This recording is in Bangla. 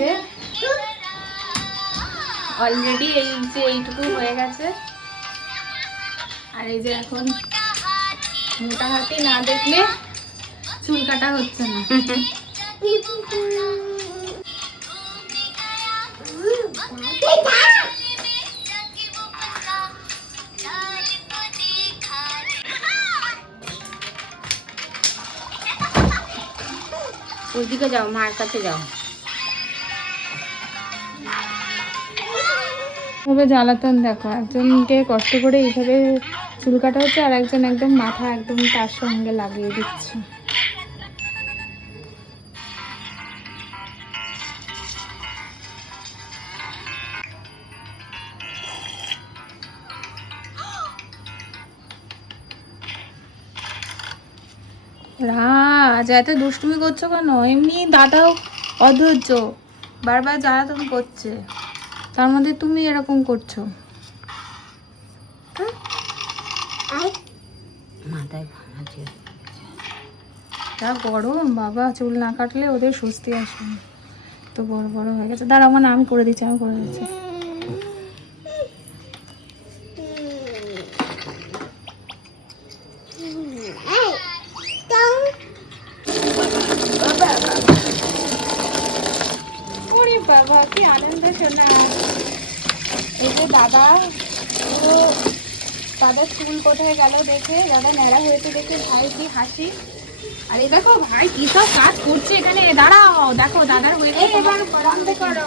যে অলরেডি এই যে এইটুকু হয়ে গেছে। আর এই যে এখন মোটা হাতি না দেখলে চুল কাটা হচ্ছে না। ওইদিকে যাও, মার কাছে যাও। তবে জ্বালাতন দেখো, একজনকে কষ্ট করে এইভাবে চুল কাটা হচ্ছে আর একজন একদম মাথা একদম তার সঙ্গে লাগিয়ে দিচ্ছে। রাজ এত দুষ্টুমি করছো কেন? এমনি দাদাও অধৈর্য, বারবার জ্বালাতন করছে, তার মধ্যে তুমি এরকম করছো। মাথায় ভাঙাচ্ছে। যা গরম বাবা, চুল না কাটলে ওদের স্বস্তি আসবে না। তো বড় বড় হয়ে গেছে। দাঁড়া, আমার আমি করে দিচ্ছি, আমি করে দিচ্ছি। ওরে বাবা, কি আনন্দ শোনা। এই যে দাদা, ও দাদার চুল কোথায় গেল দেখে, দাদা ন্যাড়া হয়েছে দেখে ভাই কি হাসি। আর এই দেখো ভাই কি সব কাজ করছে এখানে। দাঁড়াও, দেখো দাদার হয়ে গেছে। এবার বন্ধ করো।